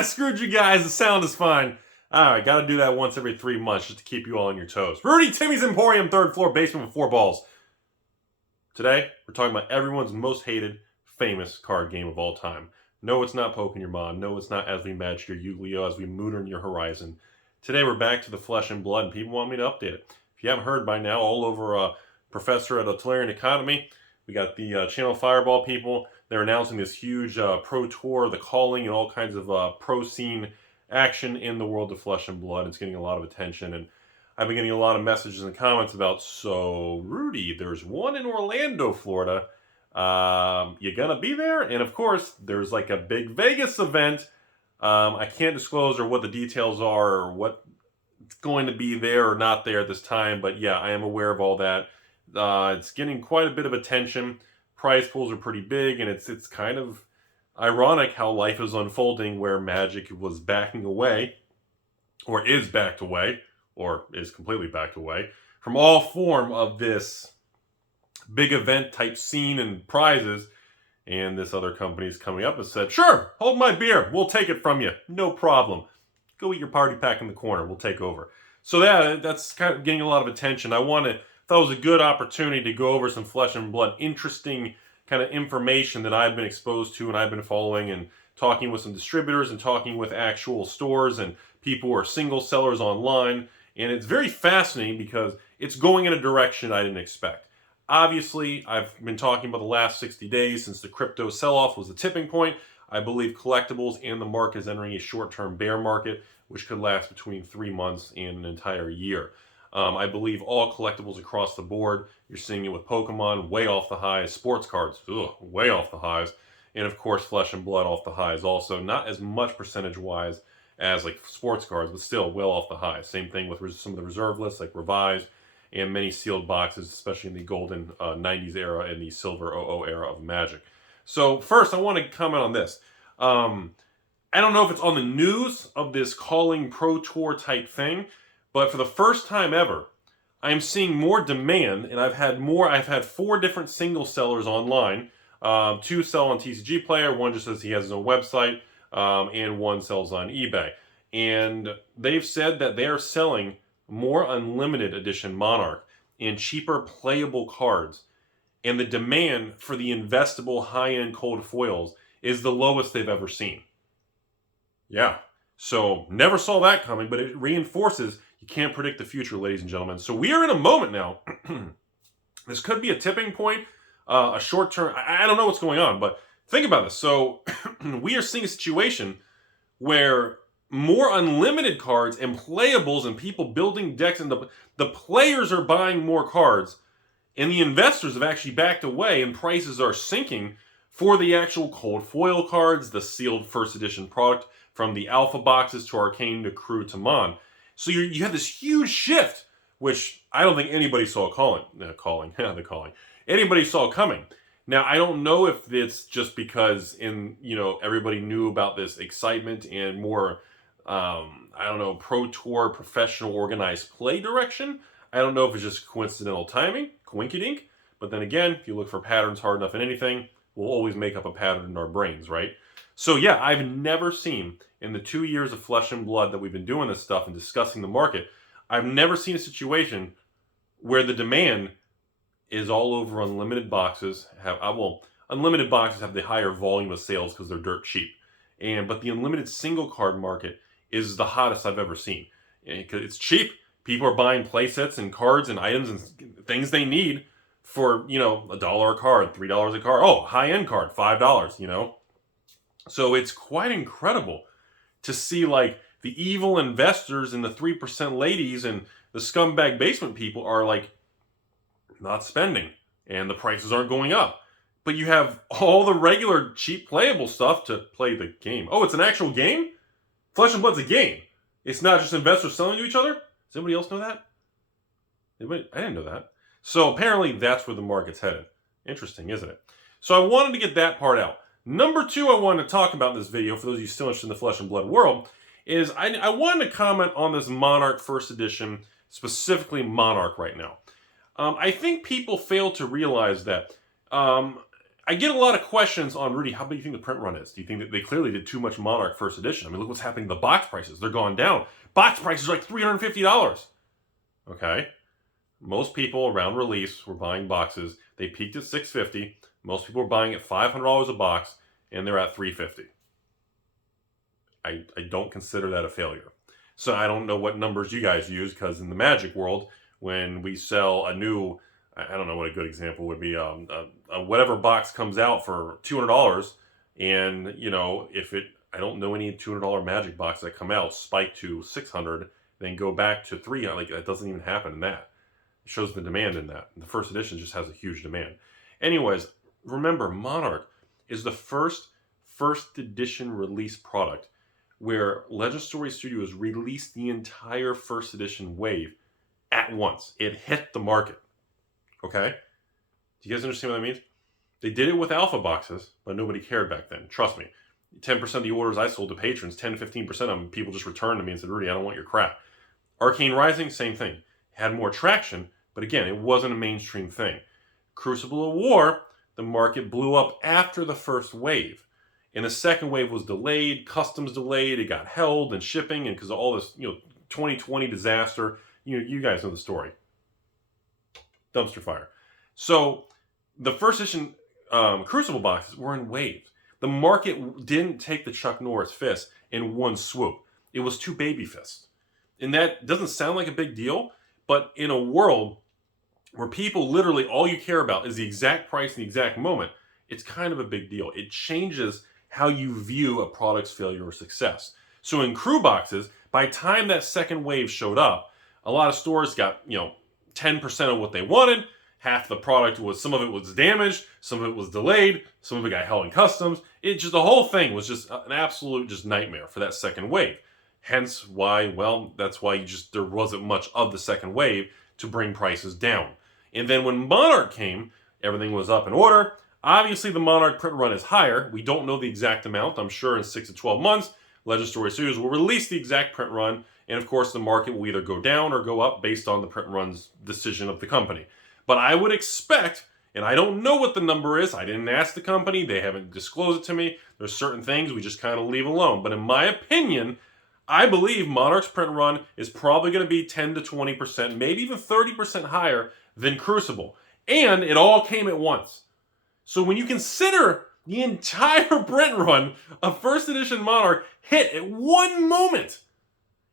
I screwed you guys. The sound is fine. Alright, gotta do that once every 3 months just to keep you all on your toes. Rudy, Timmy's Emporium, 3rd floor, basement with 4 balls. Today, we're talking about everyone's most hated, famous card game of all time. No, it's not Poking Your Mom. No, it's not As We Match Your Yu-Gi-Oh! As We Moon Your Horizon. Today, we're back to the flesh and blood, and people want me to update it. If you haven't heard by now, all over Professor at Tolarian Economy, we got the Channel Fireball people. They're announcing this huge pro tour, the calling, and all kinds of pro scene action in the world of flesh and blood. It's getting a lot of attention, and I've been getting a lot of messages and comments about, so Rudy, there's one in Orlando, Florida. You gonna be there? And of course, there's like a big Vegas event. I can't disclose or what the details are or what's going to be there or not there at this time, but yeah, I am aware of all that. It's getting quite a bit of attention. Prize pools are pretty big, and it's kind of ironic how life is unfolding, where Magic was backing away, or is backed away, or is completely backed away from all form of this big event type scene and prizes, and this other company's coming up and said, sure, hold my beer, we'll take it from you, no problem. Go eat your party pack in the corner, we'll take over. So that's kind of getting a lot of attention. I thought it was a good opportunity to go over some flesh and blood, interesting kind of information that I've been exposed to and I've been following, and talking with some distributors and talking with actual stores and people who are single sellers online. And it's very fascinating because it's going in a direction I didn't expect. Obviously, I've been talking about the last 60 days since the crypto sell-off was the tipping point. I believe collectibles and the market is entering a short-term bear market, which could last between 3 months and an entire year. I believe all collectibles across the board, you're seeing it with Pokemon, way off the highs, sports cards, way off the highs, and of course Flesh and Blood off the highs also. Not as much percentage-wise as like sports cards, but still well off the highs. Same thing with some of the reserve lists like Revised, and many sealed boxes, especially in the golden 90s era and the silver 00 era of Magic. So first, I want to comment on this. I don't know if it's on the news of this calling pro tour type thing, but for the first time ever, I am seeing more demand, and I've had 4 different single sellers online. 2 sell on TCG Player, one just says he has his own website, and one sells on eBay. And they've said that they are selling more unlimited edition Monarch and cheaper playable cards, and the demand for the investable high-end cold foils is the lowest they've ever seen. Yeah, so never saw that coming, but it reinforces you can't predict the future, ladies and gentlemen. So we are in a moment now. This could be a tipping point, a short term. I don't know what's going on, but think about this. So we are seeing a situation where more unlimited cards and playables and people building decks, and the players are buying more cards, and the investors have actually backed away, and prices are sinking for the actual cold foil cards, the sealed first edition product, from the alpha boxes to arcane to crew to mon. So you have this huge shift, which I don't think anybody saw anybody saw coming. Now, I don't know if it's just because everybody knew about this excitement and more, pro tour, professional, organized play direction. I don't know if it's just coincidental timing, coinkydink. But then again, if you look for patterns hard enough in anything, we'll always make up a pattern in our brains, right? So yeah, I've never seen, in the 2 years of Flesh and Blood that we've been doing this stuff and discussing the market, I've never seen a situation where the demand is all over unlimited boxes. Unlimited boxes have the higher volume of sales because they're dirt cheap. But the unlimited single card market is the hottest I've ever seen. Because it's cheap. People are buying play sets and cards and items and things they need for, $1 a card, $3 a card. Oh, high-end card, $5, So it's quite incredible to see like the evil investors and the 3% ladies and the scumbag basement people are like not spending, and the prices aren't going up. But you have all the regular cheap playable stuff to play the game. Oh, it's an actual game? Flesh and Blood's a game. It's not just investors selling to each other? Does anybody else know that? I didn't know that. So apparently that's where the market's headed. Interesting, isn't it? So I wanted to get that part out. Number 2 I wanted to talk about in this video, for those of you still interested in the Flesh and Blood world, is I wanted to comment on this Monarch First Edition, specifically Monarch right now. I think people fail to realize that. I I get a lot of questions on, Rudy, how big do you think the print run is? Do you think that they clearly did too much Monarch first edition? I mean, look what's happening to the box prices. They're gone down. Box prices are like $350. Okay? Most people around release were buying boxes. They peaked at $650. Most people were buying at $500 a box, and they're at $350. I don't consider that a failure. So I don't know what numbers you guys use, because in the Magic world, when we sell a new, I don't know what a good example would be, whatever box comes out for $200, and, you know, if it, I don't know any $200 Magic box that come out, spike to $600, then go back to $300, like that doesn't even happen in that. It shows the demand in that. The first edition just has a huge demand. Anyways, remember, Monarch is the first edition release product where Legend Story Studios released the entire first edition wave at once. It hit the market. Okay? Do you guys understand what that means? They did it with alpha boxes, but nobody cared back then. Trust me. 10% of the orders I sold to patrons, 10 to 15% of them, people just returned to me and said, Rudy, I don't want your crap. Arcane Rising, same thing. Had more traction, but again, it wasn't a mainstream thing. Crucible of War, the market blew up after the first wave. And the second wave was delayed, customs delayed, it got held and shipping, and because of all this, 2020 disaster, you guys know the story. Dumpster fire. So the first edition Crucible boxes were in waves. The market didn't take the Chuck Norris fist in one swoop. It was two baby fists. And that doesn't sound like a big deal, but in a world where people literally all you care about is the exact price and the exact moment, it's kind of a big deal. It changes how you view a product's failure or success. So in crew boxes, by the time that second wave showed up, a lot of stores got, 10% of what they wanted. Half the product was, some of it was damaged, some of it was delayed, some of it got held in customs. The whole thing was just an absolute just nightmare for that second wave. Hence why, that's why there wasn't much of the second wave to bring prices down. And then when Monarch came, everything was up in order. Obviously, the Monarch print run is higher. We don't know the exact amount. I'm sure in 6 to 12 months, Legend Story Studios will release the exact print run. And of course, the market will either go down or go up based on the print run's decision of the company. But I would expect, and I don't know what the number is. I didn't ask the company. They haven't disclosed it to me. There's certain things we just kind of leave alone. But in my opinion, I believe Monarch's print run is probably going to be 10 to 20%, maybe even 30% higher than Crucible. And it all came at once. So when you consider the entire print run of first edition Monarch hit at one moment,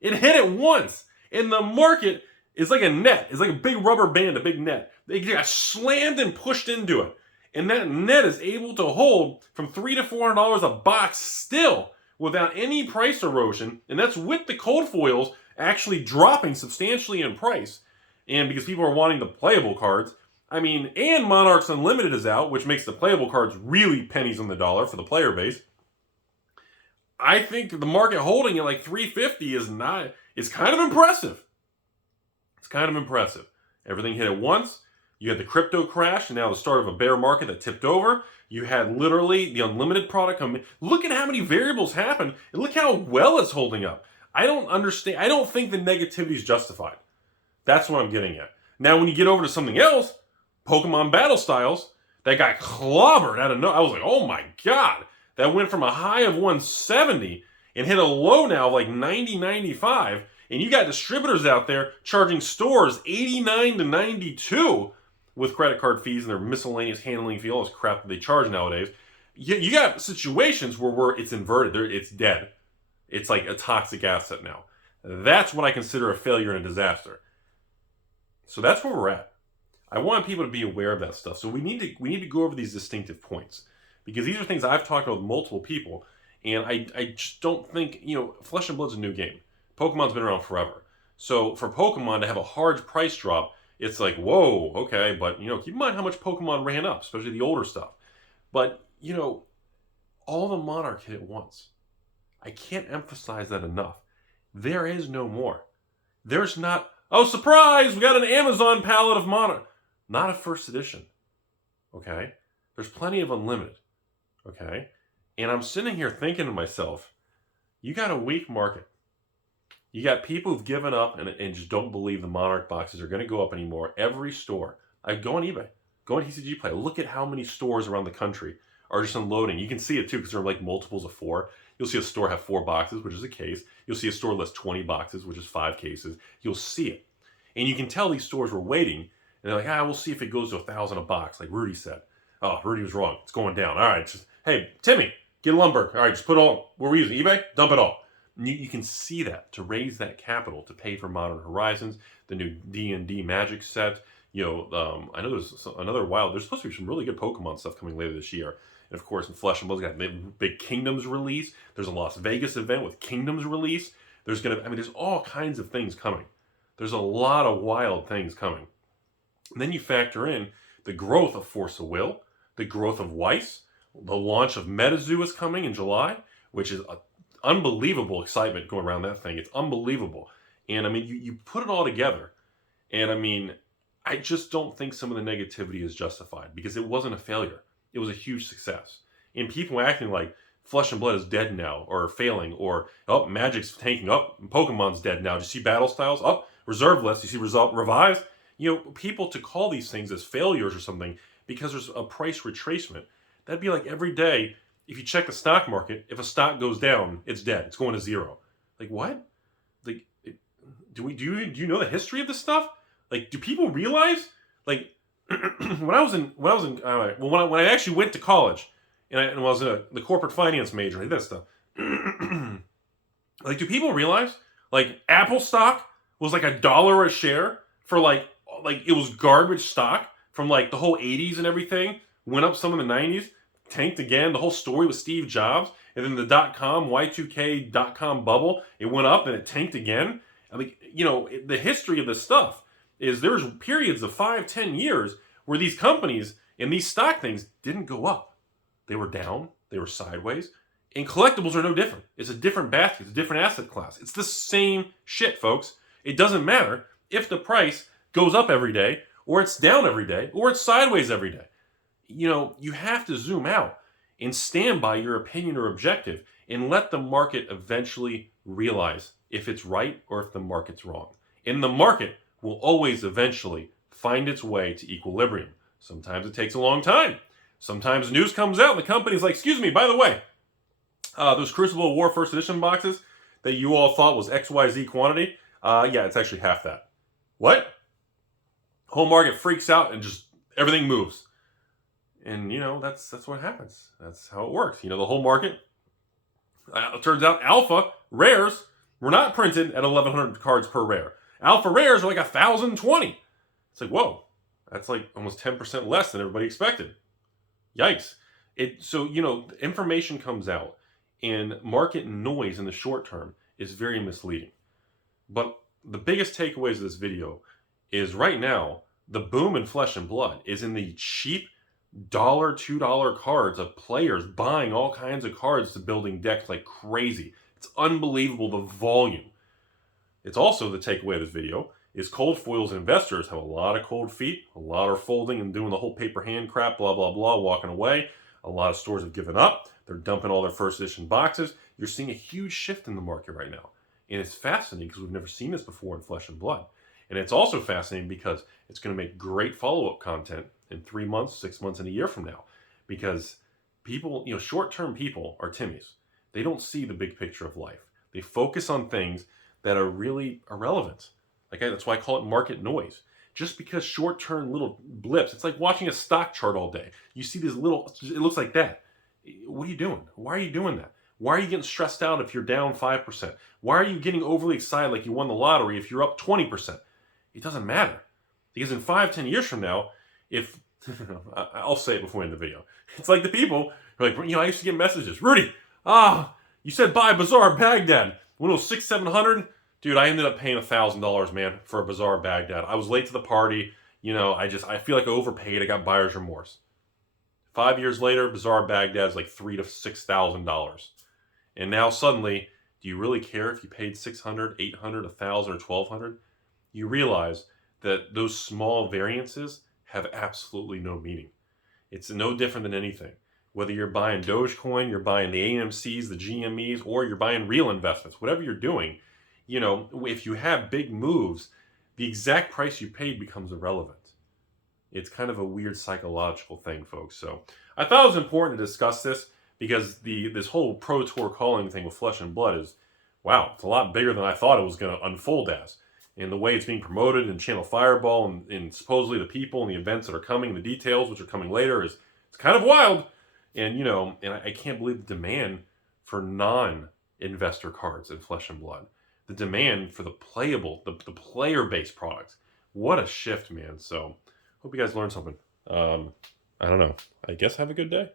it hit at once, and the market is like a net. It's like a big rubber band, a big net. They got slammed and pushed into it. And that net is able to hold from $300 to $400 a box still without any price erosion. And that's with the cold foils actually dropping substantially in price. And because people are wanting the playable cards, and Monarchs Unlimited is out, which makes the playable cards really pennies on the dollar for the player base. I think the market holding it like $350 is kind of impressive. It's kind of impressive. Everything hit at once. You had the crypto crash, and now the start of a bear market that tipped over. You had literally the Unlimited product come in. Look at how many variables happened, and look how well it's holding up. I don't understand. I don't think the negativity is justified. That's what I'm getting at. Now, when you get over to something else, Pokemon Battle Styles, that got clobbered out of nowhere. I was like, oh my God. That went from a high of 170 and hit a low now of like 90, 95. And you got distributors out there charging stores 89 to 92 with credit card fees and their miscellaneous handling fee, all this crap that they charge nowadays. You got situations where it's inverted. It's dead. It's like a toxic asset now. That's what I consider a failure and a disaster. So that's where we're at. I want people to be aware of that stuff. So we need to go over these distinctive points, because these are things I've talked about with multiple people, and I just don't think, Flesh and Blood's a new game. Pokemon's been around forever. So for Pokemon to have a hard price drop, it's like, whoa, okay, but keep in mind how much Pokemon ran up, especially the older stuff. But all the Monarch hit at once. I can't emphasize that enough. There is no more. There's not, oh, surprise, we got an Amazon palette of Monarch. Not a first edition, okay? There's plenty of Unlimited, okay? And I'm sitting here thinking to myself, you got a weak market. You got people who've given up and just don't believe the Monarch boxes are going to go up anymore. Every store, I go on eBay. Go on TCG Play. Look at how many stores around the country are just unloading. You can see it too because they're like multiples of 4. You'll see a store have 4 boxes, which is a case. You'll see a store list 20 boxes, which is 5 cases. You'll see it. And you can tell these stores were waiting. And they're like, we'll see if it goes to 1,000 a box, like Rudy said. Oh, Rudy was wrong. It's going down. All right. Hey, Timmy, get lumber. All right, just put it all. What we're using, eBay? Dump it all. And you can see that to raise that capital to pay for Modern Horizons, the new D&D Magic set. I know there's another wild. There's supposed to be some really good Pokemon stuff coming later this year. And of course, in Flesh and Blood's got a big Kingdoms release. There's a Las Vegas event with Kingdoms release. There's all kinds of things coming. There's a lot of wild things coming. And then you factor in the growth of Force of Will, the growth of Weiss, the launch of MetaZoo is coming in July, which is unbelievable excitement going around that thing. It's unbelievable. And you put it all together, and I just don't think some of the negativity is justified because it wasn't a failure. It was a huge success. And people acting like Flesh and Blood is dead now or failing or, Magic's tanking, Pokemon's dead now. Do you see Battle Styles? Reserve list. You see Revives? People to call these things as failures or something because there's a price retracement. That'd be like every day, if you check the stock market, if a stock goes down, it's dead. It's going to 0. Like, what? Like, do you know the history of this stuff? Like, do people realize? Like, when I actually went to college and was the corporate finance major, like this stuff. Like, do people realize? Like, Apple stock was like $1 a share for like it was garbage stock from like the whole 80s and everything. Went up some in the 90s, tanked again. The whole story with Steve Jobs, and then the Y2K .com bubble. It went up and it tanked again. The history of this stuff is there's periods of 5-10 years where these companies and these stock things didn't go up. They were down. They were sideways. And collectibles are no different. It's a different basket. It's a different asset class. It's the same shit, folks. It doesn't matter if the price goes up every day or it's down every day or it's sideways every day. You have to zoom out and stand by your opinion or objective and let the market eventually realize if it's right or if the market's wrong. And the market will always eventually find its way to equilibrium. Sometimes it takes a long time. Sometimes news comes out and the company's like, excuse me, by the way, those Crucible War First Edition boxes that you all thought was XYZ quantity, yeah, it's actually half that. What? Whole market freaks out and just everything moves. And, that's what happens. That's how it works. The whole market, it turns out alpha rares were not printed at 1,100 cards per rare. Alpha rares are like 1,020. It's like, whoa, that's like almost 10% less than everybody expected. Yikes. Information comes out and market noise in the short term is very misleading. But the biggest takeaways of this video is right now, the boom in Flesh and Blood is in the cheap $1, $2 cards of players buying all kinds of cards to building decks like crazy. It's unbelievable, the volume. It's also the takeaway of this video is cold foils investors have a lot of cold feet. A lot are folding and doing the whole paper hand crap, blah, blah, blah, walking away. A lot of stores have given up. They're dumping all their first edition boxes. You're seeing a huge shift in the market right now. And it's fascinating because we've never seen this before in Flesh and Blood. And it's also fascinating because it's going to make great follow-up content in 3 months, 6 months, and a year from now. Because people, short-term people are Timmies. They don't see the big picture of life. They focus on things that are really irrelevant. Okay, that's why I call it market noise. Just because short-term little blips, it's like watching a stock chart all day. You see these little, it looks like that. What are you doing? Why are you doing that? Why are you getting stressed out if you're down 5%? Why are you getting overly excited like you won the lottery if you're up 20%? It doesn't matter. Because in 5-10 years from now, if, I'll say it before we end the video. It's like the people who are like, I used to get messages. Rudy, you said buy Bazaar Baghdad. When it was $600-700, dude, I ended up paying $1,000, man, for a Bazaar Baghdad. I was late to the party. I feel like I overpaid. I got buyer's remorse. 5 years later, Bazaar Baghdad's like $3,000 to $6,000. And now suddenly, do you really care if you paid $600, $800, $1,000, or $1,200? You realize that those small variances have absolutely no meaning. It's no different than anything. Whether you're buying Dogecoin, you're buying the AMCs, the GMEs, or you're buying real investments, whatever you're doing, if you have big moves, the exact price you paid becomes irrelevant. It's kind of a weird psychological thing, folks. So I thought it was important to discuss this because this whole Pro Tour calling thing with Flesh and Blood is, wow, it's a lot bigger than I thought it was going to unfold as. And the way it's being promoted in Channel Fireball and supposedly the people and the events that are coming, the details which are coming later, it's kind of wild. And, you know, and I can't believe the demand for non-investor cards in Flesh and Blood. The demand for the playable, the player-based products. What a shift, man. So, hope you guys learned something. I don't know. I guess have a good day.